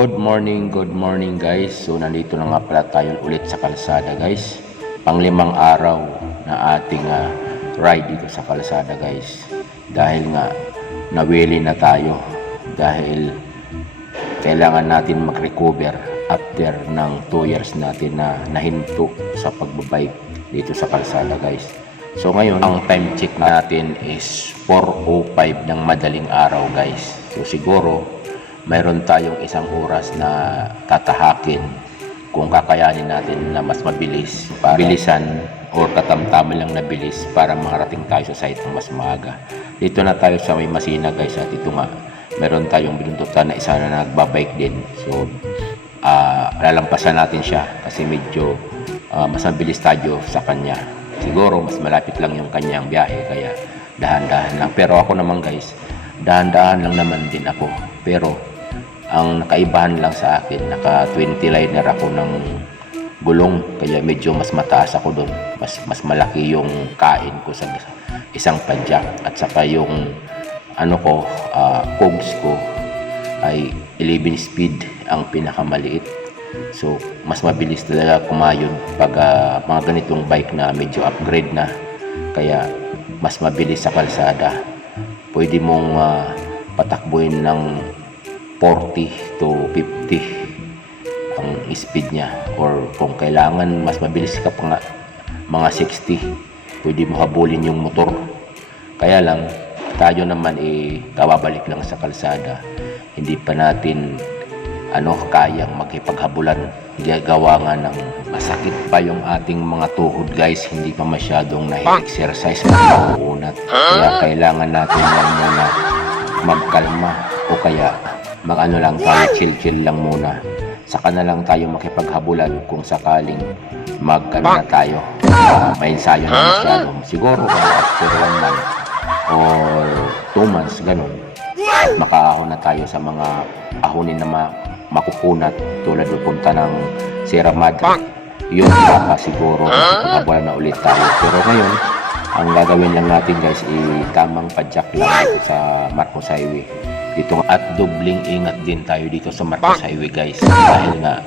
Good morning, good morning guys. So nandito na nga pala tayo ulit sa kalsada guys. Panglimang araw na ating ah, ride dito sa kalsada guys. Dahil nga nawili na tayo. Dahil kailangan natin mag-recover after ng 2 years natin na nahinto sa pagbabike dito sa kalsada guys. So ngayon, ang time check natin is 4.05 ng madaling araw guys. So siguro, mayroon tayong isang oras na tatahakin kung kakayanin natin na mas mabilis, para bilisan or katamtaman lang na bilis para makarating tayo sa site ng mas maaga. Dito na tayo sa may masina guys at ito nga, meron tayong binuntutan na isa na nagbabike din. So, ah lalampasan natin siya kasi medyo ah, mas mabilis tayo sa kanya. Siguro mas malapit lang yung kanyang biyahe kaya dahan-dahan lang. Pero ako naman guys, dahan-dahan lang naman din ako. Pero ang nakaibahan lang sa akin, naka 20 liner ako ng gulong kaya medyo mas mataas ako doon. Mas mas malaki yung kain ko sa isang padyak at saka yung ano ko, ah, cogs ko ay 11 speed ang pinakamaliit. So, mas mabilis talaga kumayod pag ah, mga ganitong bike na medyo upgrade na. Kaya, mas mabilis sa kalsada. Pwede mong ah, patakbuhin ng 40 to 50 ang speed niya. Or kung kailangan mas mabilis ka pa nga, mga 60, pwede mo habulin yung motor. Kaya lang, tayo naman eh, kawabalik lang sa kalsada. Hindi pa natin ano kayang magkipaghabulan gagawa nga ng masakit pa yung ating mga tuhod guys hindi pa masyadong na-exercise mag kaya kailangan natin lang muna magkalma o kaya mag-ano lang tayo chill chill lang muna. Saka na lang tayo makipaghabulan kung sakaling magkano na tayo. Uh, may ensayo na masyado siguro uh, after one month or two months ganun. Makaahon na tayo sa mga ahonin na ma- makukunat tulad ng punta ng Sierra Madre yun baka siguro makapaghabulan na ulit tayo. Pero ngayon ang gagawin lang natin guys i tamang padyak lang sa Marcos Highway dito at dobling ingat din tayo dito sa Marcos Highway guys. Dahil nga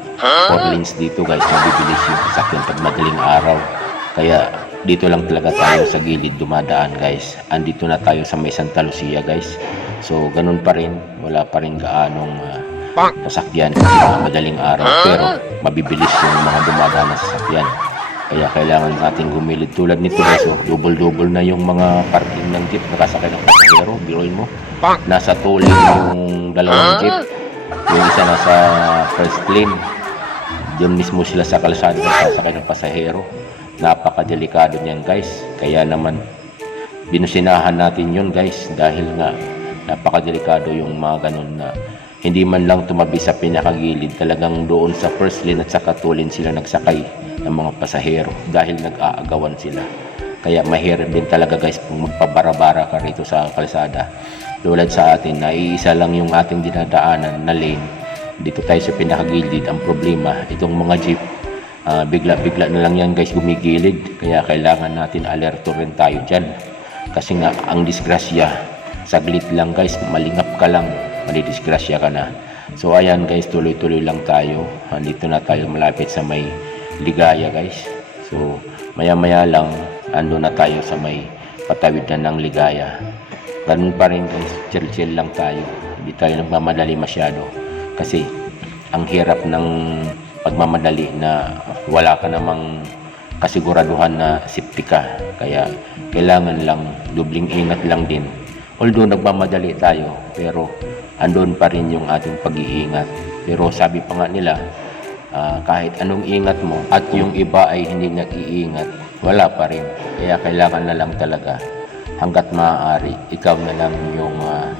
four lanes dito guys mabibilis yung sasakyan pag madaling araw. Kaya dito lang talaga tayo sa gilid dumadaan guys. Andito na tayo sa may Santa Lucia guys. So ganun pa rin. Wala pa rin gaanong ah, sasakyan kasi mga madaling araw. Pero mabibilis yung mga dumadaan na sasakyan kaya kailangan natin gumilid tulad nito oh, double-double na yung mga parking ng jeep. Nakasakay ng pasahero biroin mo. Nasa tolling yung dalawang jeep. Yung isa nasa first lane. Doon mismo sila sa kalsada sasakay ng pasahero. Napakadelikado niyan guys. Kaya naman binusinahan natin yun guys dahil nga napakadelikado yung mga ganun na hindi man lang tumabi sa pinakagilid talagang doon sa first lane at sa katulin sila nagsakay ng mga pasahero dahil nag-aagawan sila. Kaya mahirap din talaga guys kung magpabara-bara ka rito sa kalsada. Tulad sa atin na iisa lang yung ating dinadaanan na lane. Dito tayo sa pinakagilid. Ang problema itong mga jeep ah, bigla-bigla na lang yan guys gumigilid. Kaya kailangan natin alerto rin tayo dyan. Kasi nga ang disgrasya saglit lang guys malingap ka lang madidisgrasya ka na. So ayan guys tuloy-tuloy lang tayo. Andito na tayo malapit sa may ligaya guys. So maya maya lang ando na tayo sa may patawid na ng ligaya. Ganun pa rin guys chill chill lang tayo. Hindi tayo nagmamadali masyado. Kasi ang hirap ng pagmamadali na wala ka namang kasiguraduhan na safety ka. Kaya kailangan lang dubling ingat lang din. Although nagmamadali tayo pero andun pa rin yung ating pag-iingat. Pero sabi pa nga nila ah, kahit anong ingat mo at yung iba ay hindi nag-iingat wala pa rin. Kaya kailangan na lang talaga hanggat maaari ikaw na lang yung ah,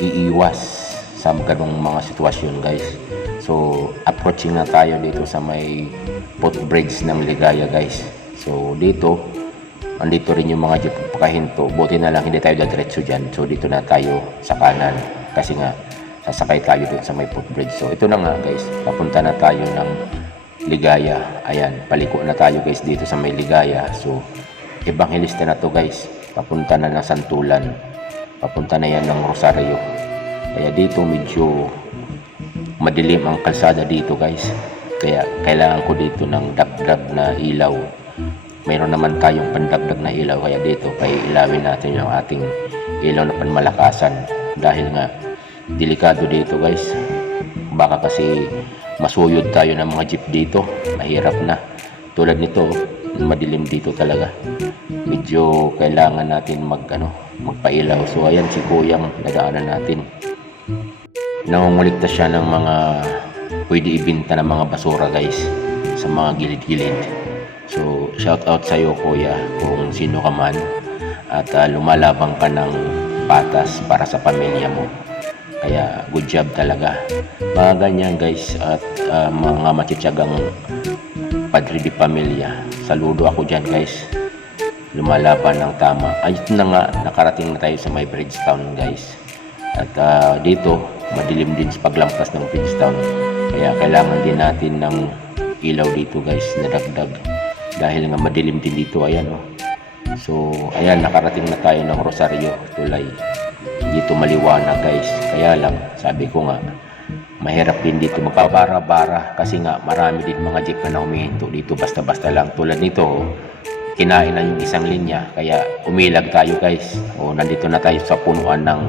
iiwas sa ganong mga sitwasyon guys. So approaching na tayo dito sa may footbridge ng Ligaya guys. So dito andito rin yung mga jeep pakahinto. Buti na lang hindi tayo dadiretso dyan. So dito na tayo sa kanan kasi nga sasakay tayo dun sa may footbridge so ito na nga guys. Papunta na tayo ng Ligaya. Ayan paliko na tayo guys dito sa may Ligaya. So evangelista na to guys. Papunta na ng Santulan. Papunta na yan ng Rosario. Kaya dito medyo madilim ang kalsada dito guys. Kaya kailangan ko dito ng dagdag na ilaw. Mayroon naman tayong pandagdag na ilaw. Kaya dito ilawin natin yung ating ilaw na panmalakasan. Dahil nga delikado dito guys. Baka kasi masuyod tayo ng mga jeep dito. Mahirap na. Tulad nito, madilim dito talaga. Medyo kailangan natin mag ano, magpailaw. So ayan si Kuyang nadaanan natin. Nangungulikta siya ng mga pwede ibinta ng mga basura guys sa mga gilid-gilid. So shout out sa iyo kuya kung sino ka man at ah, lumalabang ka ng patas para sa pamilya mo. Kaya good job talaga. Mga ganyan guys at ah, mga matityagang padre di pamilya. Saludo ako dyan guys. Lumalaban ng tama. Ayun na nga, nakarating na tayo sa may Bridgetown guys. At ah, dito, madilim din sa paglampas ng Bridgetown. Kaya kailangan din natin ng ilaw dito guys na dagdag. Dahil nga madilim din dito, ayan oh. So, ayan, nakarating na tayo ng Rosario, Tulay. Dito maliwanag guys. Kaya lang, sabi ko nga, mahirap din dito magpabara-bara kasi nga marami din mga jeep na humihinto dito basta-basta lang. Tulad nito, kinain na yung isang linya kaya umilag tayo guys. O, nandito na tayo sa punuan ng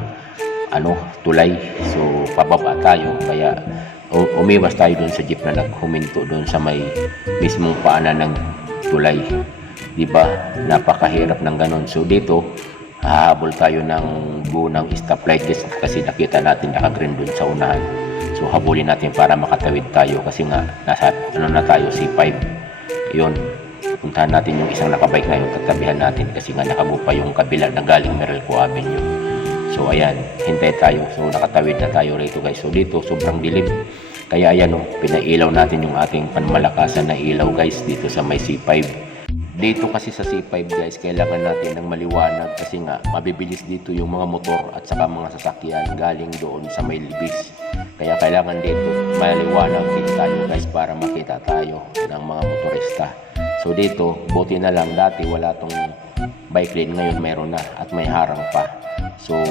ano, tulay. So, pababa tayo. Kaya, umiwas tayo dun sa jeep na naghuminto dun sa may mismong paanan ng tulay. Di ba? Napakahirap ng ganun. So, dito, hahabol tayo ng bunang stoplight guys, kasi nakita natin naka-green dun sa unahan. So, habulin natin para makatawid tayo kasi nga, nasa, ano na tayo, C5. Yun. Puntahan natin yung isang nakabike na yung tatabihan natin kasi nga nakabupa yung kabila na galing Meralco Avenue. So ayan, hintay tayo. So nakatawid na tayo rito guys. So dito sobrang dilim. Kaya ayan oh, pinailaw natin yung ating panmalakasan na ilaw guys dito sa may C5. Dito kasi sa C5 guys, kailangan natin ng maliwanag kasi nga mabibilis dito yung mga motor at saka mga sasakyan galing doon sa may libis. Kaya kailangan dito maliwanag din tayo guys para makita tayo ng mga motorista. So dito, buti na lang dati wala tong bike lane ngayon meron na at may harang pa. So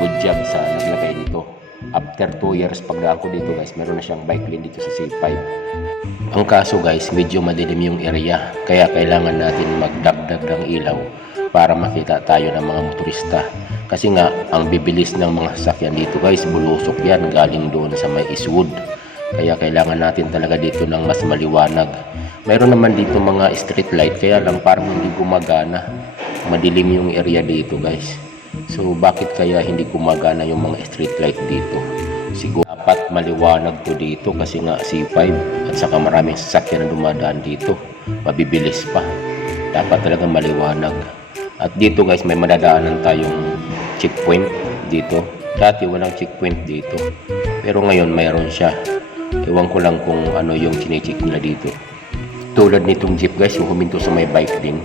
good job sa naglagay nito. After 2 years pagdaan ko dito guys, meron na siyang bike lane dito sa C5. Ang kaso guys, medyo madilim yung area. Kaya kailangan natin magdagdag ng ilaw para makita tayo ng mga motorista. Kasi nga, ang bibilis ng mga sasakyan dito guys, bulusok yan galing doon sa may Eastwood. Kaya kailangan natin talaga dito ng mas maliwanag. Mayroon naman dito mga street light, kaya lang parang hindi gumagana. Madilim yung area dito guys. So bakit kaya hindi gumagana yung mga street light dito? Siguro dapat maliwanag to dito kasi nga C5 at saka maraming sasakyan na dumadaan dito. Mabibilis pa. Dapat talaga maliwanag. At dito guys may madadaanan tayong checkpoint dito. Dati walang checkpoint dito. Pero ngayon mayroon siya. Ewan ko lang kung ano yung chinecheck nila dito. Tulad nitong jeep guys, yung huminto sa may bike din.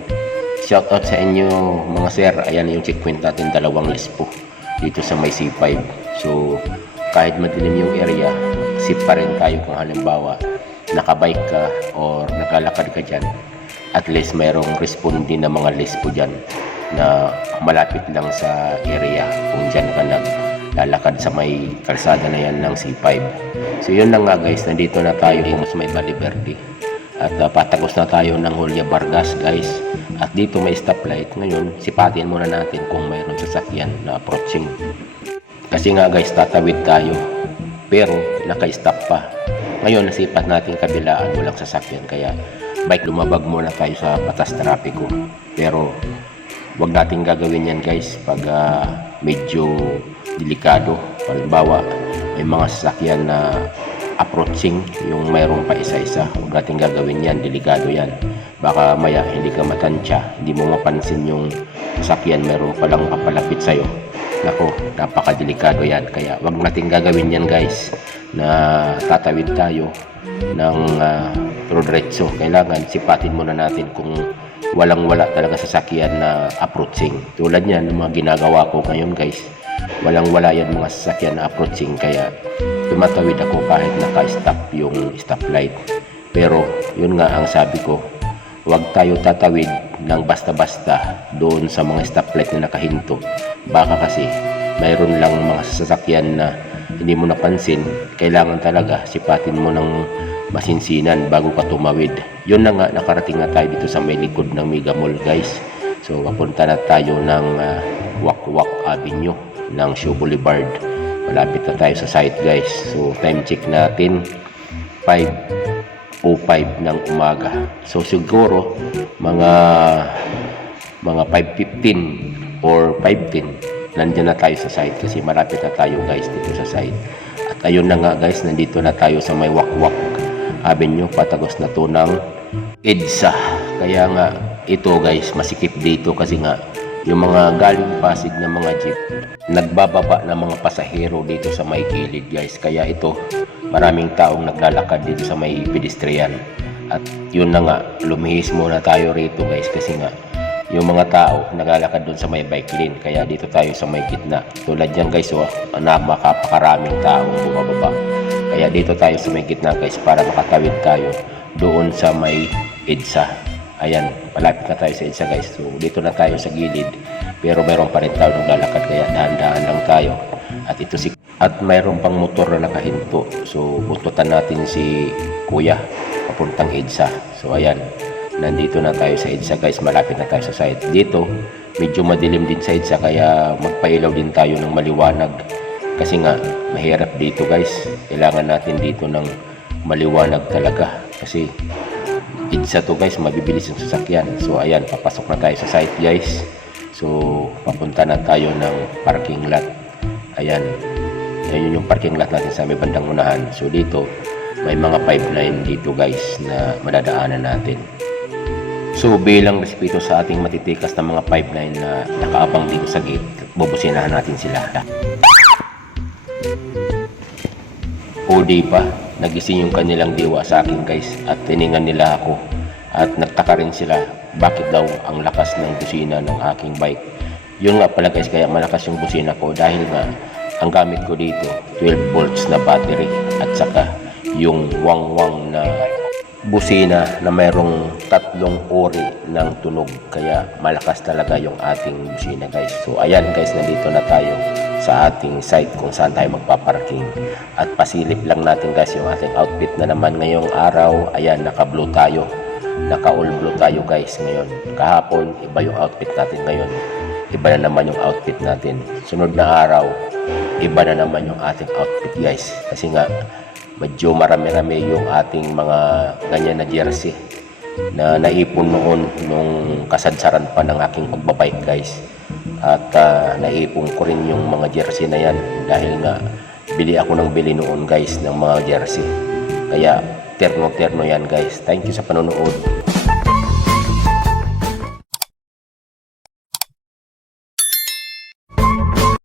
Shout out sa inyo mga sir. Ayan yung checkpoint natin, dalawang lespo dito sa may C5. So, kahit madilim yung area, sip pa rin tayo kung halimbawa nakabike ka or naglalakad ka dyan. At least mayroong responde na mga lespo dyan na malapit lang sa area kung dyan ka naglalakad sa may kalsada na yan ng C5. So yun lang nga guys, nandito na tayo sa may Valle Verde. At uh, na tayo ng Julia Vargas guys. At dito may stoplight. Ngayon, sipatin muna natin kung mayroon sasakyan na approaching. Kasi nga guys, tatawid tayo. Pero naka-stop pa. Ngayon, nasipat natin kabilaan, walang sasakyan. Kaya bike lumabag muna tayo sa batas trapiko. Pero wag natin gagawin yan guys pag ah, medyo delikado. Halimbawa, may mga sasakyan na approaching yung mayroong pa isa-isa. Huwag natin gagawin yan, delikado yan. Baka maya hindi ka matansya, hindi mo mapansin yung sasakyan mayroong palang papalapit sa'yo. Nako, napakadelikado yan. Kaya wag natin gagawin yan guys na tatawid tayo ng uh, rodretso. Kailangan sipatin muna natin kung walang wala talaga sasakyan na approaching. Tulad yan, mga ginagawa ko ngayon guys. Walang wala yan mga sasakyan na approaching. Kaya tumatawid ako kahit naka-stop yung stoplight. Pero yun nga ang sabi ko, huwag tayo tatawid ng basta-basta doon sa mga stoplight na nakahinto. Baka kasi mayroon lang mga sasakyan na hindi mo napansin, kailangan talaga sipatin mo ng masinsinan bago ka tumawid. Yun na nga, nakarating na tayo dito sa may likod ng Mega Mall guys. So papunta na tayo ng uh, Wakwak Avenue ng Show Boulevard. Malapit na tayo sa site guys. So time check natin 5.05 ng umaga. So siguro mga mga 5.15 or 5.10 nandyan na tayo sa site kasi malapit na tayo guys dito sa site. At ayun na nga guys, nandito na tayo sa may Wakwak Avenue, patagos na to ng EDSA. Kaya nga ito guys, masikip dito kasi nga yung mga galing Pasig na mga jeep nagbababa ng mga pasahero dito sa may gilid guys. Kaya ito, maraming taong naglalakad dito sa may pedestrian. At yun na nga, lumihis muna tayo rito guys kasi nga yung mga tao naglalakad doon sa may bike lane kaya dito tayo sa may gitna tulad yan guys oh, na makapakaraming taong bumababa kaya dito tayo sa may gitna guys para makatawid tayo doon sa may EDSA ayan malapit na tayo sa EDSA guys. So dito na tayo sa gilid. Pero mayroon pa rin tao naglalakad kaya dahan-dahan lang tayo. At ito si at mayroon pang motor na nakahinto. So buntutan natin si kuya papuntang EDSA. So ayan nandito na tayo sa EDSA guys. Malapit na tayo sa site. Dito medyo madilim din sa EDSA kaya magpailaw din tayo ng maliwanag. Kasi nga mahirap dito guys. Kailangan natin dito ng maliwanag talaga. Kasi EDSA to guys mabibilis yung sasakyan. So ayan papasok na tayo sa site guys. So papunta na tayo ng parking lot. Ayan. Ayun yung parking lot natin sa may bandang unahan. So dito may mga pipeline dito guys na madadaanan natin. So bilang respeto sa ating matitikas na mga pipeline na nakaabang dito sa gate, bubusinahan natin sila. O pa, nagising yung kanilang diwa sa akin guys at tiningan nila ako at nagtaka rin sila bakit daw ang lakas ng busina ng aking bike. Yun nga pala guys kaya malakas yung busina ko dahil nga ang gamit ko dito 12 volts na battery at saka yung wang-wang na busina na mayroong tatlong ori ng tunog. Kaya malakas talaga yung ating busina guys. So ayan guys nandito na tayo sa ating site kung saan tayo magpaparking. At pasilip lang natin guys yung ating outfit na naman ngayong araw. Ayan naka blue tayo. Naka all blue tayo guys ngayon. Kahapon iba yung outfit natin. Ngayon iba na naman yung outfit natin. Sunod na araw iba na naman yung ating outfit guys. Kasi nga medyo marami-rami yung ating mga ganyan na jersey na naipon noon nung kasadsaran pa ng aking pagbabike guys. At ah, naipon ko rin yung mga jersey na yan dahil nga bili ako ng bili noon guys ng mga jersey. Kaya terno-terno yan guys. Thank you sa panonood